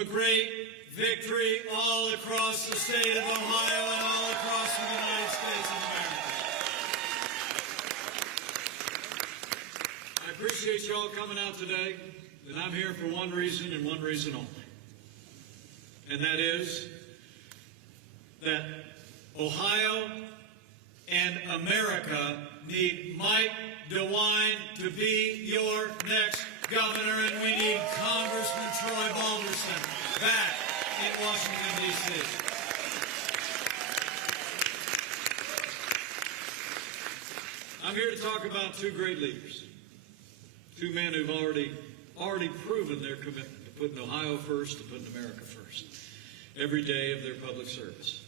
A great victory all across the state of Ohio and all across the United States of America. I appreciate you all coming out today, and I'm here for one reason and one reason only. And that is that Ohio and America need Mike DeWine to be your next governor, and we need Congressman Troy Balderson back in Washington, D.C. I'm here to talk about two great leaders, two men who've already proven their commitment to putting Ohio first, to putting America first, every day of their public service.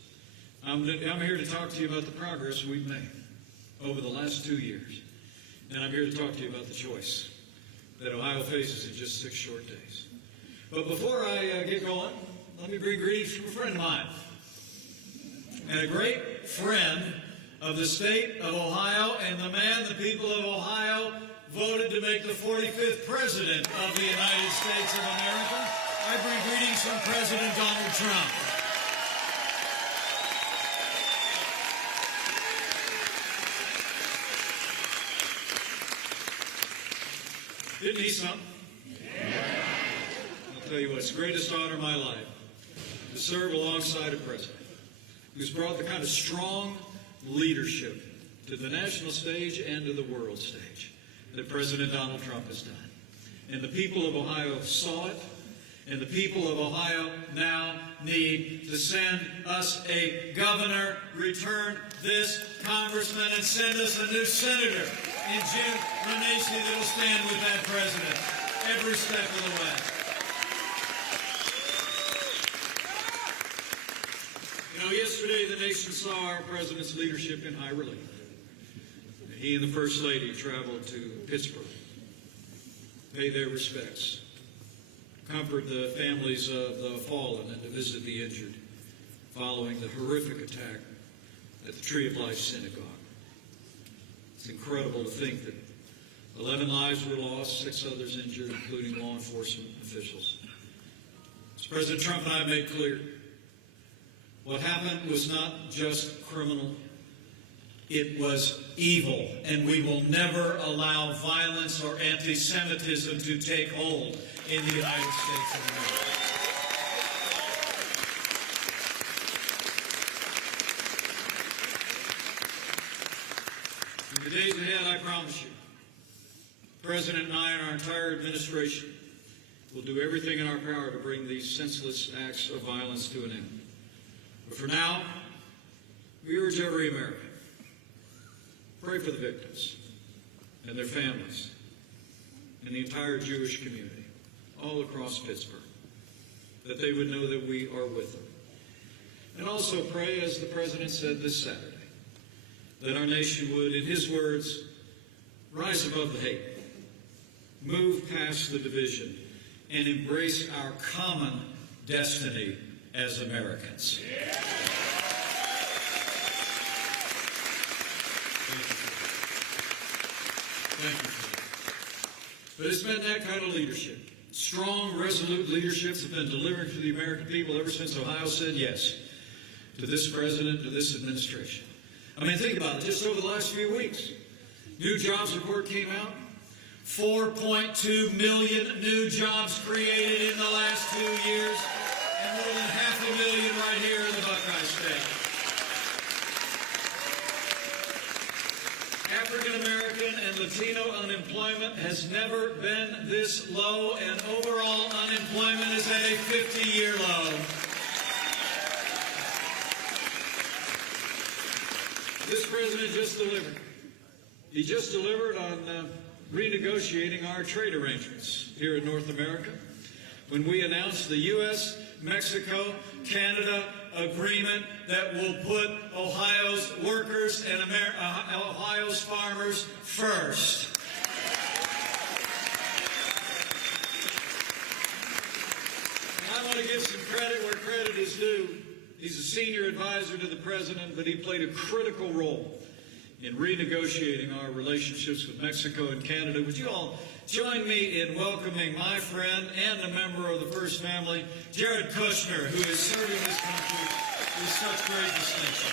I'm here to talk to you about the progress we've made over the last 2 years, and I'm here to talk to you about the choice that Ohio faces in just 6 short days. But before I get going, let me bring greetings from a friend of mine and a great friend of the state of Ohio and the man the people of Ohio voted to make the 45th president of the United States of America. I bring greetings from President Donald Trump. Didn't he something? I'll tell you what, it's the greatest honor of my life to serve alongside a president who's brought the kind of strong leadership to the national stage and to the world stage that President Donald Trump has done. And the people of Ohio saw it, and the people of Ohio now need to send us a governor, return this congressman, and send us a new senator in Jim Renacci that will stand with that president every step of the way. You know, yesterday the nation saw our president's leadership in high relief. He and the First Lady traveled to Pittsburgh, pay their respects, comfort the families of the fallen, and to visit the injured following the horrific attack at the Tree of Life Synagogue. It's incredible to think that 11 lives were lost, 6 others injured, including law enforcement officials. As President Trump and I made clear, what happened was not just criminal, it was evil, and we will never allow violence or anti-Semitism to take hold in the United States of America. In the days ahead, I promise you, the President and I and our entire administration will do everything in our power to bring these senseless acts of violence to an end. But for now, we urge every American, pray for the victims and their families and the entire Jewish community all across Pittsburgh, that they would know that we are with them. And also pray, as the President said this Saturday, that our nation would, in his words, rise above the hate, move past the division, and embrace our common destiny as Americans. Thank you. But it's been that kind of leadership. Strong, resolute leaderships have been delivered to the American people ever since Ohio said yes to this president, to this administration. I mean, think about it. Just over the last few weeks, new jobs report came out. 4.2 million new jobs created in the last 2 years, and more than 500,000 right here in the Buckeye State. African-American and Latino unemployment has never been this low, and overall unemployment is at a 50-year low. This president just delivered. He just delivered on renegotiating our trade arrangements here in North America when we announced the U.S., Mexico, Canada agreement that will put Ohio's workers and Ohio's farmers first. And I want to give some credit where credit is due. He's a senior advisor to the president, but he played a critical role in renegotiating our relationships with Mexico and Canada. Would you all join me in welcoming my friend and a member of the First Family, Jared Kushner, who is serving this country with such great distinction.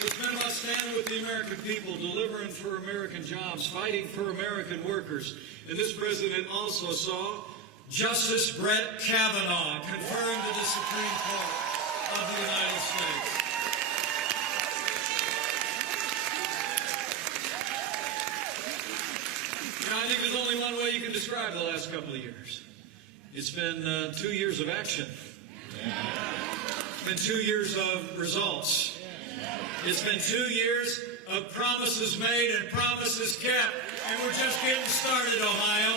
It's been about standing with the American people, delivering for American jobs, fighting for American workers. And this president also saw Justice Brett Kavanaugh confirmed to the Supreme Court of the United States. Now, I think there's only one way you can describe the last couple of years. It's been 2 years of action. It's been 2 years of results. It's been 2 years of promises made and promises kept, and we're just getting started, Ohio.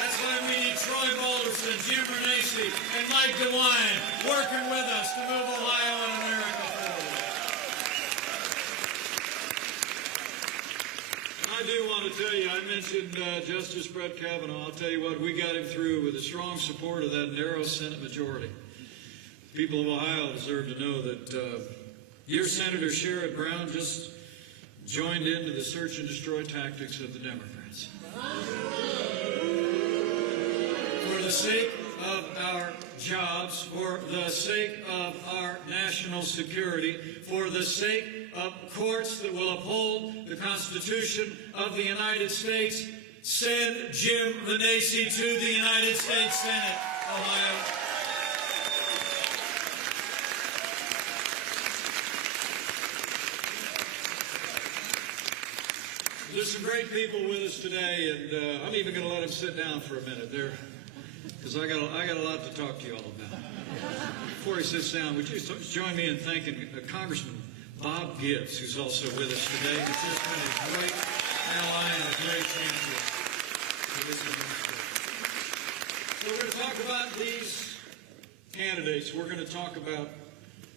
That's why we need Troy Balderson, Jim Renacci, and Mike DeWine working with us to move Ohio and America forward. I do want to tell you, I mentioned Justice Brett Kavanaugh. I'll tell you what, we got him through with the strong support of that narrow Senate majority. People of Ohio deserve to know that your Senator Sherrod Brown just joined into the search and destroy tactics of the Democrats. For the sake of our jobs, for the sake of our national security, for the sake of courts that will uphold the Constitution of the United States, send Jim Renacci to the United States Senate, Ohio. There's some great people with us today, and I'm even going to let them sit down for a minute there, because I got a lot to talk to you all about. Before he sits down, would you join me in thanking Congressman Bob Gibbs, who's also with us today. He's just been a great ally and a great champion for this administration. So we're going to talk about these candidates. We're going to talk about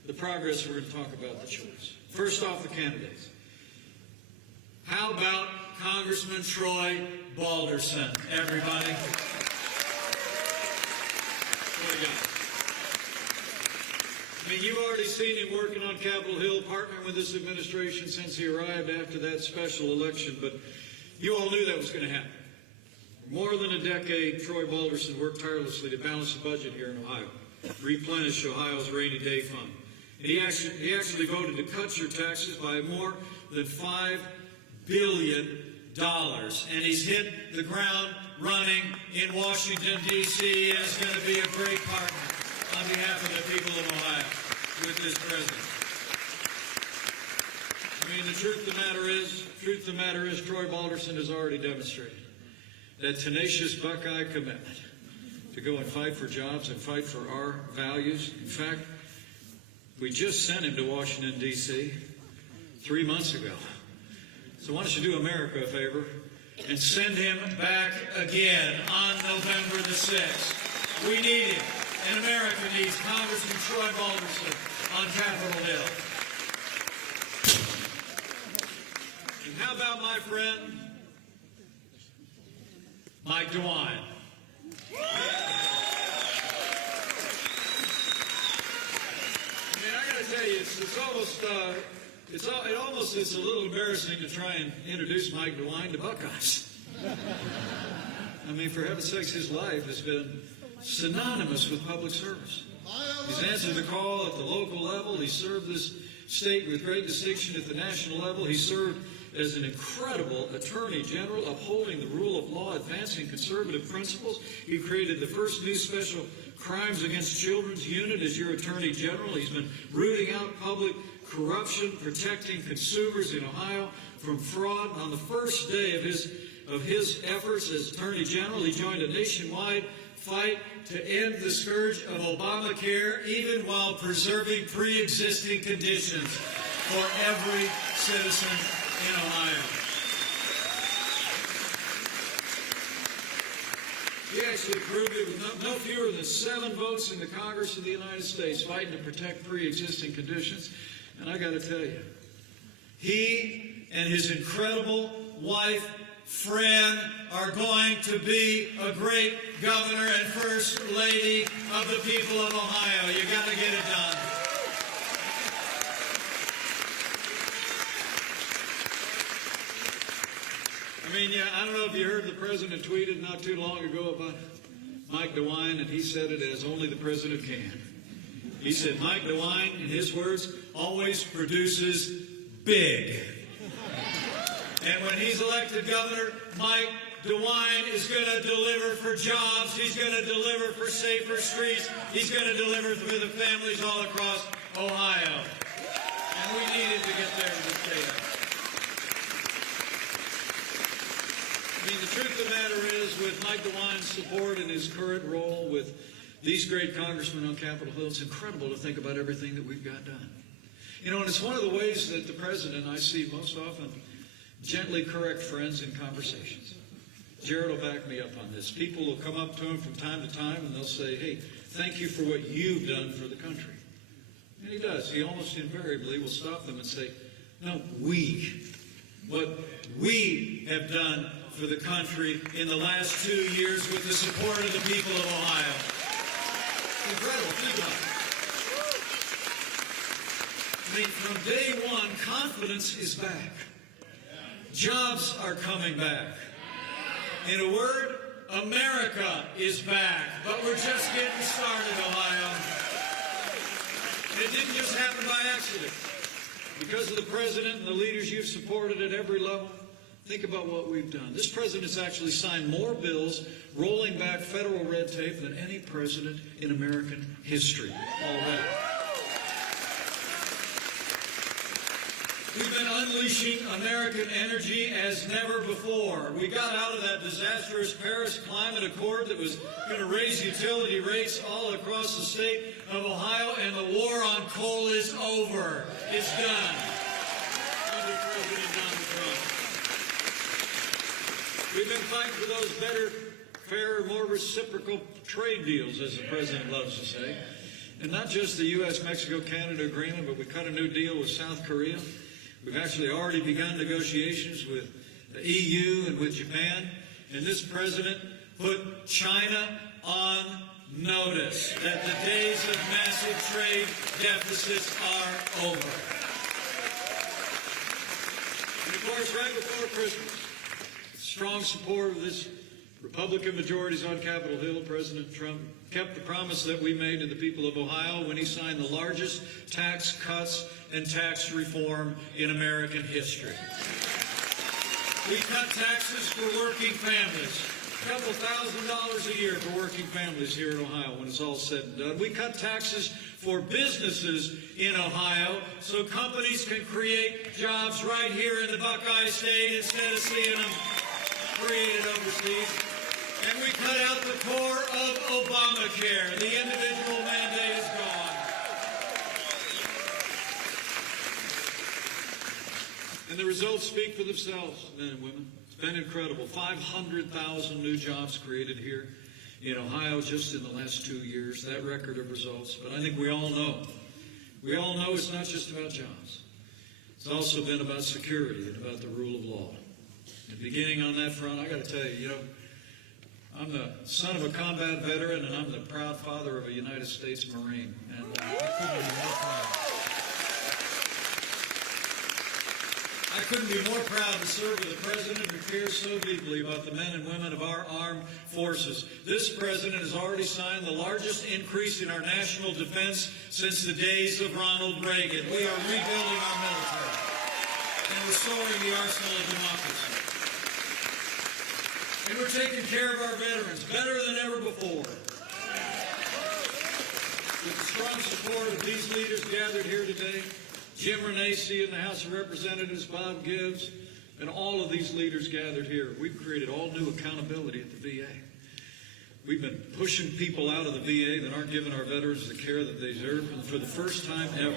the progress. We're going to talk about the choice. First off, the candidates. How about Congressman Troy Balderson, everybody? What do you got? I mean, you've already seen him working on Capitol Hill, partnering with this administration since he arrived after that special election, but you all knew that was going to happen. For more than a decade, Troy Balderson worked tirelessly to balance the budget here in Ohio, replenish Ohio's rainy day fund. And he actually voted to cut your taxes by more than $5 billion, and he's hit the ground running in Washington, D.C., and is going to be a great partner on behalf of the people of Ohio with this president. I mean, the truth of the matter is, Troy Balderson has already demonstrated that tenacious Buckeye commitment to go and fight for jobs and fight for our values. In fact, we just sent him to Washington, D.C. 3 months ago. So why don't you do America a favor and send him back again on November the 6th. We need him, and America needs Congressman Troy Balderson on Capitol Hill. And how about my friend, Mike DeWine? I mean, I got to tell you, it almost is a little embarrassing to try and introduce Mike DeWine to Buckeyes. I mean, for heaven's sakes, his life has been synonymous with public service. He's answered the call at the local level. He served this state with great distinction at the national level. He served as an incredible attorney general, upholding the rule of law, advancing conservative principles. He created the first new special crimes against children's unit as your attorney general. He's been rooting out public corruption, protecting consumers in Ohio from fraud. On the first day of his efforts as Attorney General, he joined a nationwide fight to end the scourge of Obamacare, even while preserving pre-existing conditions for every citizen in Ohio. He actually proved it with no fewer than 7 votes in the Congress of the United States, fighting to protect pre-existing conditions. And I got to tell you, he and his incredible wife, Fran, are going to be a great governor and first lady of the people of Ohio. You got to get it done. I mean, yeah, I don't know if you heard the president tweeted not too long ago about Mike DeWine, and he said it as only the president can. He said Mike DeWine, in his words, always produces big. And when he's elected governor, Mike DeWine is going to deliver for jobs. He's going to deliver for safer streets. He's going to deliver for the families all across Ohio. And we needed to get there in this data. I mean, the truth of the matter is, with Mike DeWine's support in his current role with these great congressmen on Capitol Hill, it's incredible to think about everything that we've got done. You know, and it's one of the ways that the president, I see most often, gently correct friends in conversations. Jared will back me up on this. People will come up to him from time to time and they'll say, hey, thank you for what you've done for the country. And he does. He almost invariably will stop them and say, no, what we have done for the country in the last 2 years with the support of the people of Ohio. Incredible. Think about it. I mean, from day one, confidence is back. Jobs are coming back. In a word, America is back. But we're just getting started, Ohio. And it didn't just happen by accident. Because of the president and the leaders you've supported at every level, think about what we've done. This president's actually signed more bills rolling back federal red tape than any president in American history already. We've been unleashing American energy as never before. We got out of that disastrous Paris Climate Accord that was going to raise utility rates all across the state of Ohio, and the war on coal is over. It's done. Under President Donald Trump. We've been fighting for those better, fairer, more reciprocal trade deals, as the president loves to say. And not just the U.S., Mexico, Canada agreement, but we cut a new deal with South Korea. We've actually already begun negotiations with the EU and with Japan. And this president put China on notice that the days of massive trade deficits are over. And of course, right before Christmas, strong support of this Republican majorities on Capitol Hill, President Trump kept the promise that we made to the people of Ohio when he signed the largest tax cuts and tax reform in American history. We cut taxes for working families, a couple $1,000s a year for working families here in Ohio when it's all said and done. We cut taxes for businesses in Ohio so companies can create jobs right here in the Buckeye State instead of seeing them created overseas. And we cut out the core of Obamacare. The individual mandate is gone. And the results speak for themselves, men and women. It's been incredible. 500,000 new jobs created here in Ohio just in the last 2 years. That record of results. But I think we all know it's not just about jobs. It's also been about security and about the rule of law. And beginning on that front, I got to tell you, I'm the son of a combat veteran, and I'm the proud father of a United States Marine. And I couldn't be more proud to serve with a president who cares so deeply about the men and women of our armed forces. This president has already signed the largest increase in our national defense since the days of Ronald Reagan. We are rebuilding our military and restoring the arsenal of democracy. And we're taking care of our veterans better than ever before. With the strong support of these leaders gathered here today, Jim Renacci in the House of Representatives, Bob Gibbs, and all of these leaders gathered here, we've created all new accountability at the VA. We've been pushing people out of the VA that aren't giving our veterans the care that they deserve. And for the first time ever,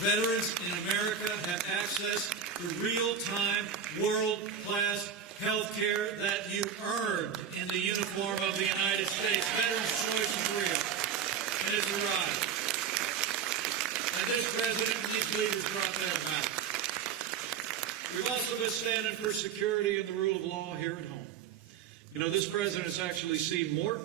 veterans in America have access to real-time, world-class health care that you earned in the uniform of the United States. Veterans' choice is real, and it's arrived. And this president and these leaders brought that about. We've also been standing for security and the rule of law here at home. This president has actually seen more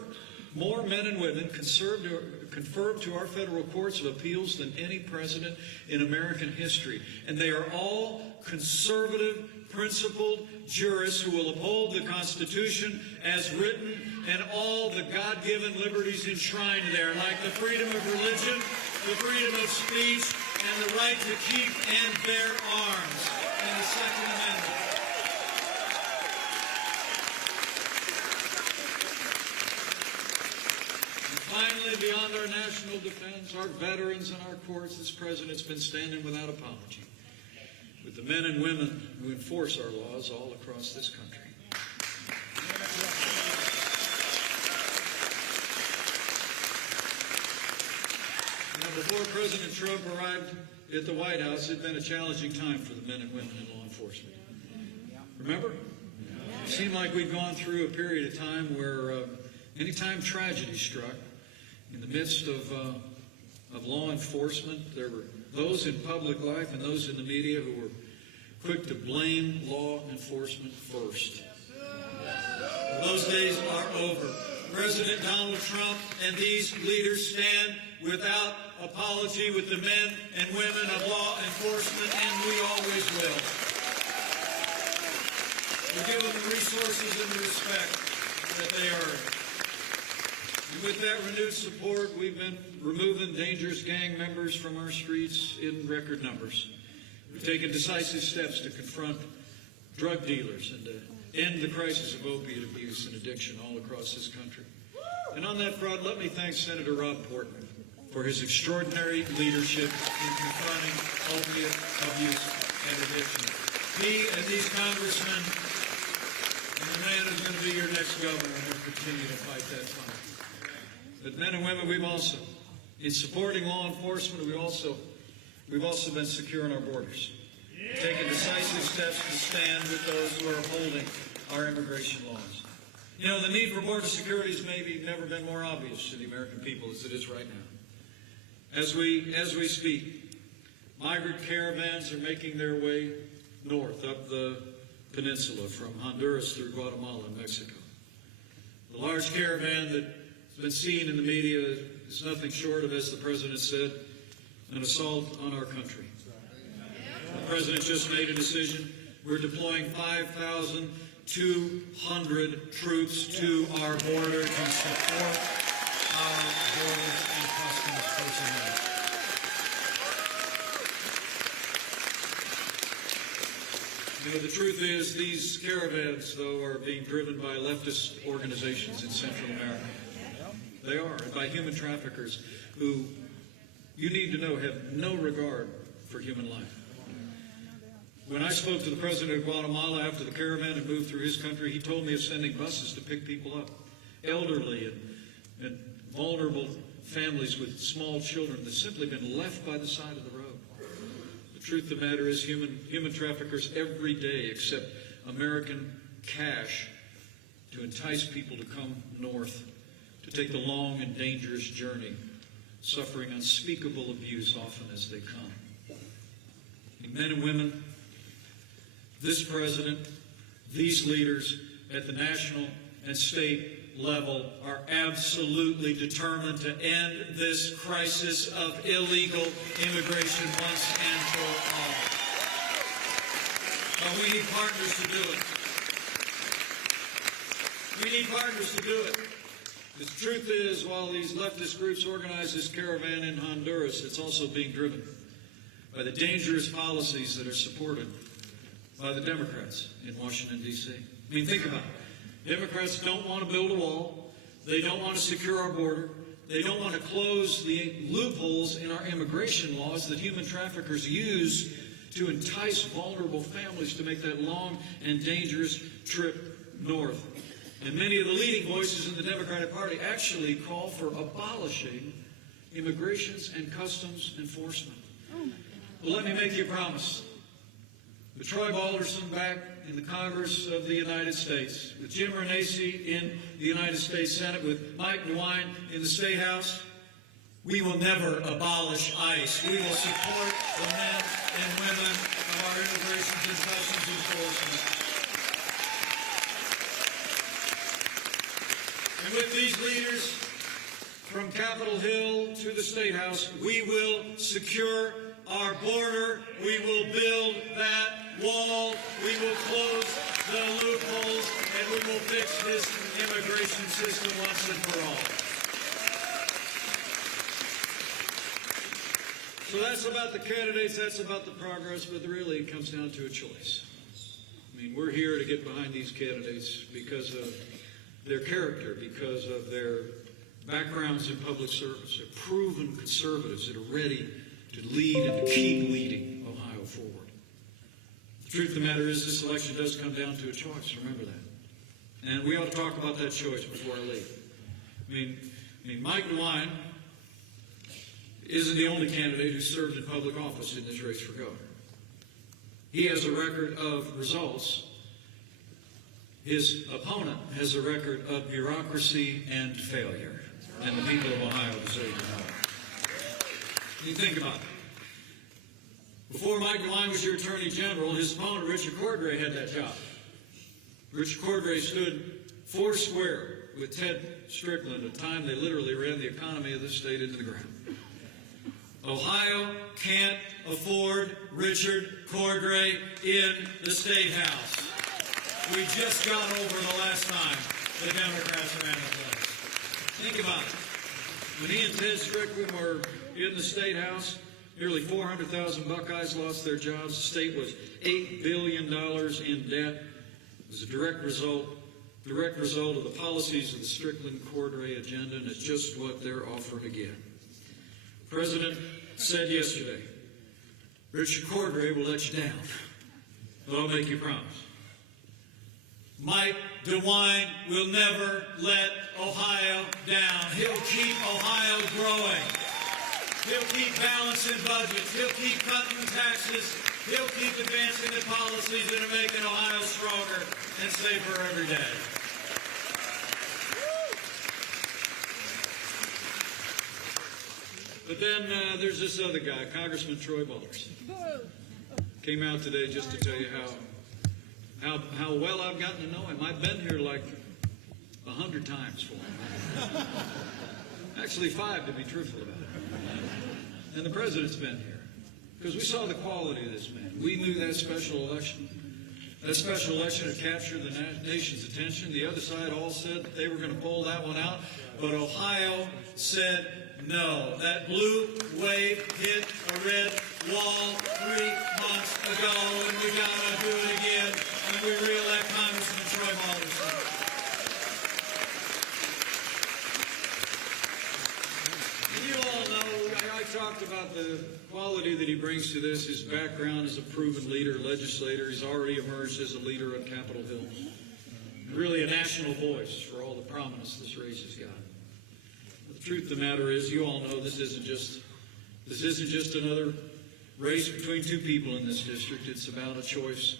more men and women confirmed to our federal courts of appeals than any president in American history. And they are all conservative, principled jurists who will uphold the Constitution as written and all the God-given liberties enshrined there, like the freedom of religion, the freedom of speech, and the right to keep and bear arms in the Second Amendment. Finally, beyond our national defense, our veterans and our courts, this president's been standing without apology with the men and women who enforce our laws all across this country. Before President Trump arrived at the White House, it had been a challenging time for the men and women in law enforcement. Remember? It seemed like we'd gone through a period of time where anytime tragedy struck, in the midst of law enforcement, there were those in public life and those in the media who were quick to blame law enforcement first. Those days are over. President Donald Trump and these leaders stand without apology with the men and women of law enforcement, and we always will. We give them the resources and the respect that they earn. And with that renewed support, we've been removing dangerous gang members from our streets in record numbers. We've taken decisive steps to confront drug dealers and to end the crisis of opiate abuse and addiction all across this country. And on that front, let me thank Senator Rob Portman for his extraordinary leadership in confronting opiate abuse and addiction. He and these congressmen and the man who's going to be your next governor will continue to fight that fight. But men and women, we've also, in supporting law enforcement, we've also been securing our borders, taking decisive steps to stand with those who are upholding our immigration laws. You know, the need for border security has maybe never been more obvious to the American people as it is right now. As we speak, migrant caravans are making their way north up the peninsula from Honduras through Guatemala and Mexico. The large caravan that has been seen in the media is nothing short of, as the president said, an assault on our country. The president just made a decision. We're deploying 5,200 troops to our border to support our borders and customs personnel. You know, the truth is, these caravans, though, are being driven by leftist organizations in Central America. They are, and by human traffickers who, you need to know, have no regard for human life. When I spoke to the president of Guatemala after the caravan had moved through his country, he told me of sending buses to pick people up, elderly and vulnerable families with small children that simply been left by the side of the road. The truth of the matter is, human traffickers every day accept American cash to entice people to come north, to take the long and dangerous journey, suffering unspeakable abuse often as they come. And men and women, this president, these leaders at the national and state level are absolutely determined to end this crisis of illegal immigration once and for all. But we need partners to do it. We need partners to do it. The truth is, while these leftist groups organize this caravan in Honduras, it's also being driven by the dangerous policies that are supported by the Democrats in Washington, D.C. I mean, think about it. Democrats don't want to build a wall. They don't want to secure our border. They don't want to close the loopholes in our immigration laws that human traffickers use to entice vulnerable families to make that long and dangerous trip north. And many of the leading voices in the Democratic Party actually call for abolishing immigrations and customs enforcement. Well, let me make you a promise. With Troy Balderson back in the Congress of the United States, with Jim Renacci in the United States Senate, with Mike DeWine in the State House, we will never abolish ICE. We will support the men and women of our immigration and customs enforcement. And with these leaders Capitol Hill to the State House, we will secure our border. We will build that wall. We will close the loopholes, and we will fix this immigration system once and for all. So that's about the candidates, that's about the progress, but really it comes down to a choice. I mean, we're here to get behind these candidates because of their character, because of their backgrounds in public service. They're proven conservatives that are ready to lead and to keep leading Ohio forward. The truth of the matter is this election does come down to a choice, remember that. And we ought to talk about that choice before I leave. I mean, Mike DeWine isn't the only candidate who served in public office in this race for governor. He has a record of results. His opponent has a record of bureaucracy and failure. And the people of Ohio deserve to know. You think about it. Before Mike DeWine was your Attorney General, his opponent, Richard Cordray, had that job. Richard Cordray stood foursquare with Ted Strickland at a time they literally ran the economy of this state into the ground. Ohio can't afford Richard Cordray in the State House. We just got over the last time the Democrats ran the place. Think about it. When he and Ted Strickland were in the State House, nearly 400,000 Buckeyes lost their jobs. The state was $8 billion in debt. It was a direct result of the policies of the Strickland-Cordray agenda, and it's just what they're offering again. The President said yesterday, Richard Cordray will let you down, but I'll make you a promise. Mike DeWine will never let Ohio down. He'll keep Ohio growing. He'll keep balancing budgets. He'll keep cutting taxes. He'll keep advancing the policies that are making Ohio stronger and safer every day. But then there's this other guy, Congressman Troy Balderson. Came out today just to tell you how well I've gotten to know him. I've been here like 100 times for him. Actually 5 to be truthful about it. And the President's been here. Because we saw the quality of this man. We knew that special election. That special election had captured the nation's attention. The other side all said that they were going to pull that one out. But Ohio said no. That blue wave hit a red wall 3 months ago, and we got to do it again when we re-elect Congressman Troy Balderson. You all know, I talked about the quality that he brings to this, his background as a proven leader, legislator. He's already emerged as a leader on Capitol Hill. Really a national voice for all the prominence this race has got. The truth of the matter is, you all know this isn't just another race between two people in this district. It's about a choice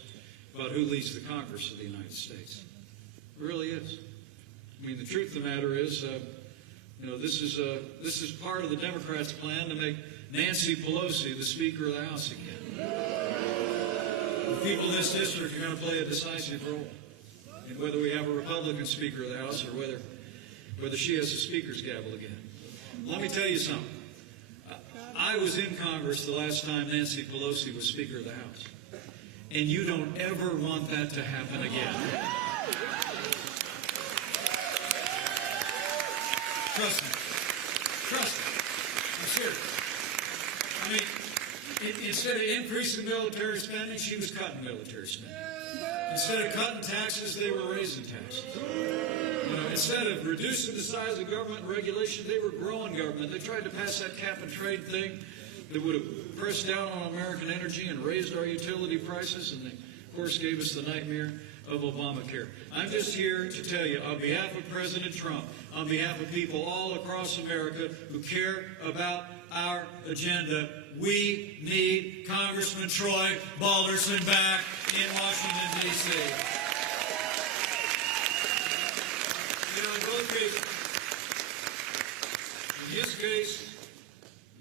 about who leads the Congress of the United States. It really is. I mean, the truth of the matter is, this is part of the Democrats' plan to make Nancy Pelosi the Speaker of the House again. The people in this district are going to play a decisive role in whether we have a Republican Speaker of the House or whether she has a Speaker's gavel again. Let me tell you something. I was in Congress the last time Nancy Pelosi was Speaker of the House. And you don't ever want that to happen again. Trust me. Trust me. I'm serious. I mean, instead of increasing military spending, she was cutting military spending. Instead of cutting taxes, they were raising taxes. Instead of reducing the size of government and regulation, they were growing government. They tried to pass that cap and trade thing that would have pressed down on American energy and raised our utility prices, and they, of course, gave us the nightmare of Obamacare. I'm just here to tell you, on behalf of President Trump, on behalf of people all across America who care about our agenda, we need Congressman Troy Balderson back in Washington, D.C. In both cases, in his case,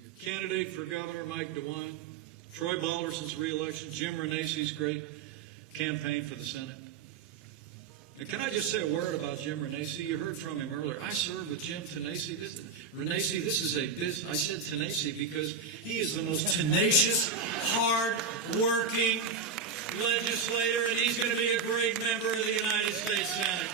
your candidate for governor, Mike DeWine, Troy Balderson's reelection, Jim Renacy's great campaign for the Senate. And can I just say a word about Jim Renacci? You heard from him earlier. I served with Jim Renacci. This is a business. I said Tenacci because he is the most tenacious, hard-working legislator, and he's going to be a great member of the United States Senate.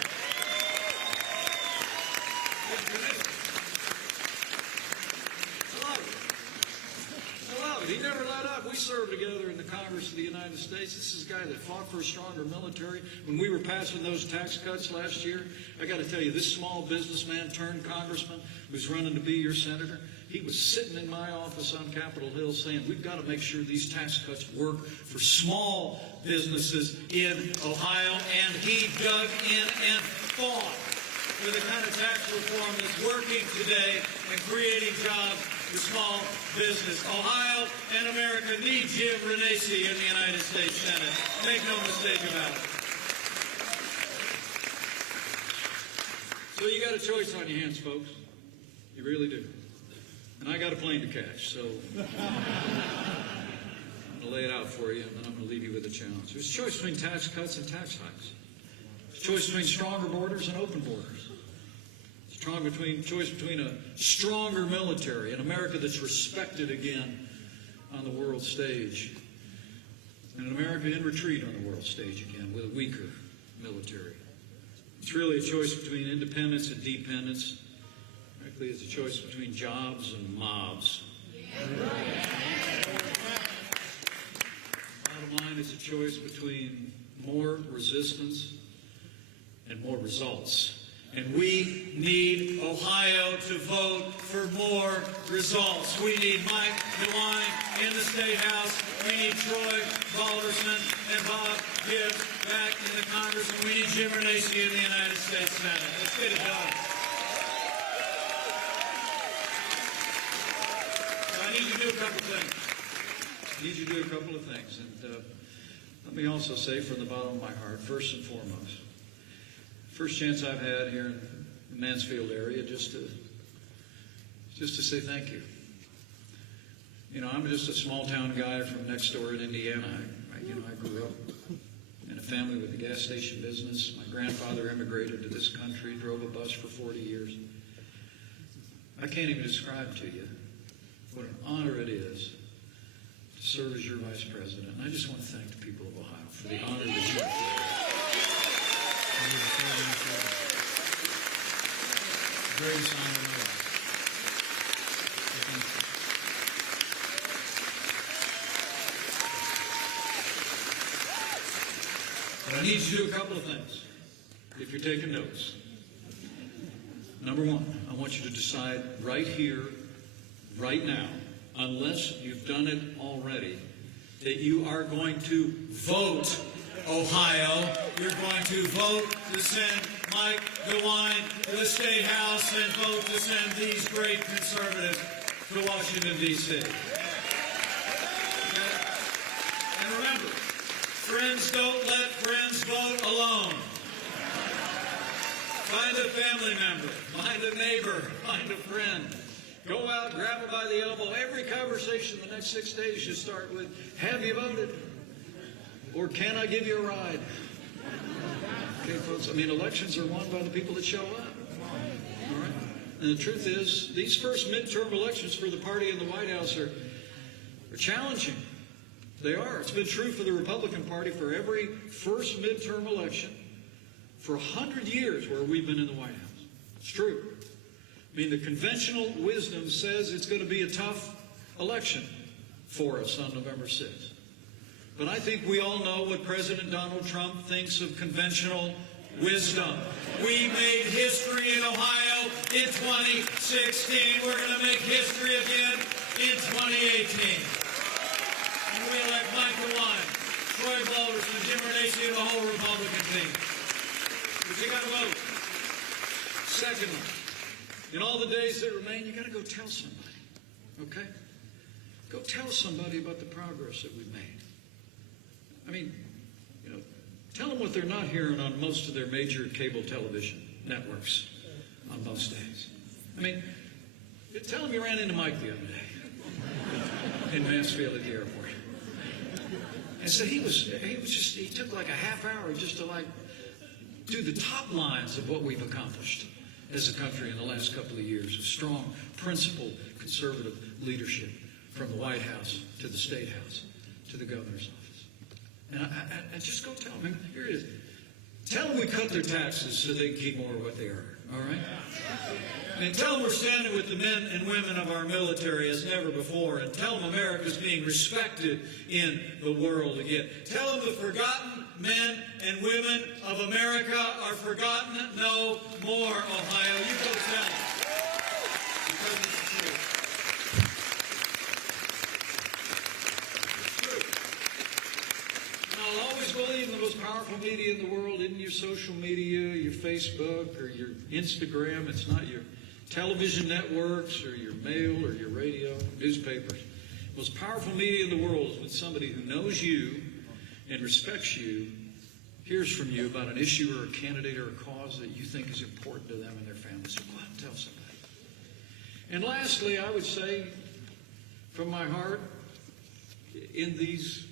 He never let up. We served together in the Congress of the United States. This is a guy that fought for a stronger military. When we were passing those tax cuts last year, I got to tell you, this small businessman turned congressman who's running to be your senator, he was sitting in my office on Capitol Hill saying, we've got to make sure these tax cuts work for small businesses in Ohio. And he dug in and fought for the kind of tax reform that's working today and creating jobs for small business. Ohio and America need Jim Renacci in the United States Senate. Make no mistake about it. So you got a choice on your hands, folks. You really do. And I got a plane to catch, so I'm going to lay it out for you, and then I'm going to leave you with a challenge. There's a choice between tax cuts and tax hikes. There's a choice between stronger borders and open borders. Choice between a stronger military, an America that's respected again on the world stage, and an America in retreat on the world stage again with a weaker military. It's really a choice between independence and dependence. Frankly, it's a choice between jobs and mobs. Bottom line, it's a choice between more resistance and more results. And we need Ohio to vote for more results. We need Mike DeWine in the State House. We need Troy Balderson and Bob Gibbs back in the Congress. And we need Jim Renacci in the United States Senate. Let's get it done. So I need you to do a couple of things. And let me also say from the bottom of my heart, first and foremost, first chance I've had here in the Mansfield area just to say thank you. You know, I'm just a small town guy from next door in Indiana. I grew up in a family with a gas station business. My grandfather immigrated to this country, drove a bus for 40 years. I can't even describe to you what an honor it is to serve as your vice president. And I just want to thank the people of Ohio for the honor that you have. Greatest honor in my life. But I need you to do a couple of things, if you're taking notes. Number one, I want you to decide right here, right now, unless you've done it already, that you are going to vote Ohio. You're going to vote to send Mike DeWine to the State House and vote to send these great conservatives to Washington, D.C. Okay? And remember, friends don't let friends vote alone. Find a family member, find a neighbor, find a friend. Go out, grab them by the elbow. Every conversation the next 6 days should start with, have you voted? Or can I give you a ride? Okay, folks, I mean, elections are won by the people that show up. All right? And the truth is, these first midterm elections for the party in the White House are challenging. They are. It's been true for the Republican Party for every first midterm election for 100 years where we've been in the White House. It's true. I mean, the conventional wisdom says it's going to be a tough election for us on November 6th. But I think we all know what President Donald Trump thinks of conventional wisdom. We made history in Ohio in 2016. We're going to make history again in 2018. And we elect Mike DeWine, Troy Balderson, Jim Renacci, and the whole Republican team. But you got to vote. Secondly, in all the days that remain, you got to go tell somebody. Okay? Go tell somebody about the progress that we've made. I mean, you know, tell them what they're not hearing on most of their major cable television networks on most days. I mean, tell them you ran into Mike the other day in Mansfield at the airport. And so he took like a half hour just to do the top lines of what we've accomplished as a country in the last couple of years of strong, principled, conservative leadership from the White House to the State House to the governor's office. And I just go tell them, here it is. Tell them we cut their taxes so they can keep more of what they earn, all right? And tell them we're standing with the men and women of our military as never before. And tell them America's being respected in the world again. Tell them the forgotten men and women of America are forgotten no more, Ohio. You go tell them. Because it's true. It's true. And I'll always believe the most powerful media in the world isn't your social media, your Facebook, or your Instagram. It's not your television networks or your mail or your radio, newspapers. The most powerful media in the world is when somebody who knows you and respects you hears from you about an issue or a candidate or a cause that you think is important to them and their family. So go out and tell somebody. And lastly, I would say from my heart, in these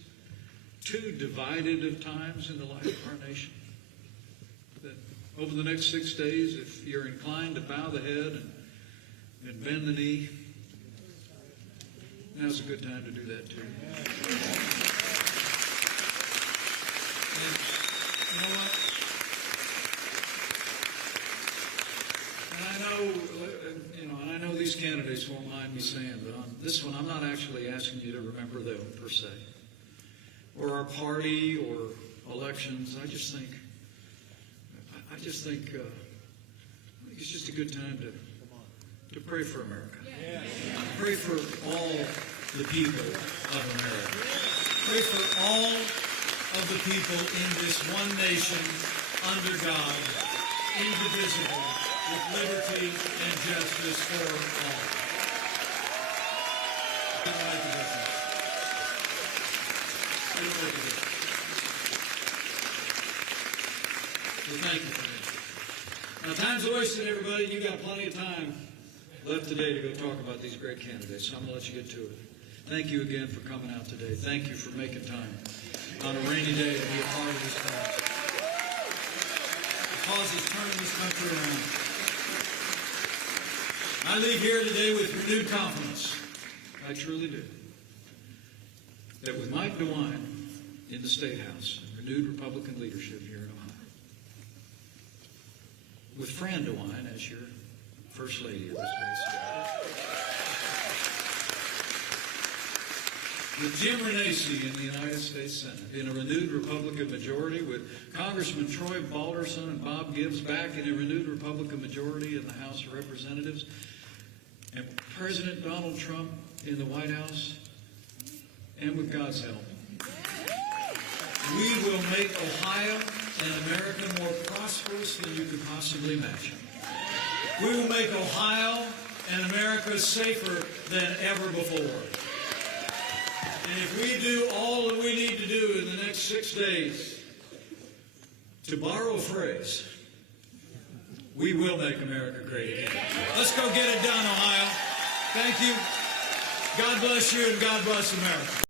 two divided of times in the life of our nation, that over the next 6 days, if you're inclined to bow the head and bend the knee, now's a good time to do that too. And you know what? And I know these candidates won't mind me saying, but on this one, I'm not actually asking you to remember them per se, or our party, or elections. I just think it's just a good time to pray for America. Pray for all the people of America. Pray for all of the people in this one nation, under God, indivisible, with liberty and justice for all. It'll make a difference. It'll make a difference. So thank you for that. Now, time's wasted, everybody. You got plenty of time left today to go talk about these great candidates, so I'm going to let you get to it. Thank you again for coming out today. Thank you for making time on a rainy day to be a part of this cause. The cause is turning this country around. I leave here today with renewed confidence. I truly do. That with Mike DeWine in the State House, and renewed Republican leadership here in Ohio, with Fran DeWine as your First Lady of this great state, with Jim Renacci in the United States Senate, in a renewed Republican majority, with Congressman Troy Balderson and Bob Gibbs back in a renewed Republican majority in the House of Representatives, and President Donald Trump in the White House, and with God's help, we will make Ohio and America more prosperous than you could possibly imagine. We will make Ohio and America safer than ever before. And if we do all that we need to do in the next 6 days, to borrow a phrase, we will make America great again. Let's go get it done, Ohio. Thank you. God bless you, and God bless America.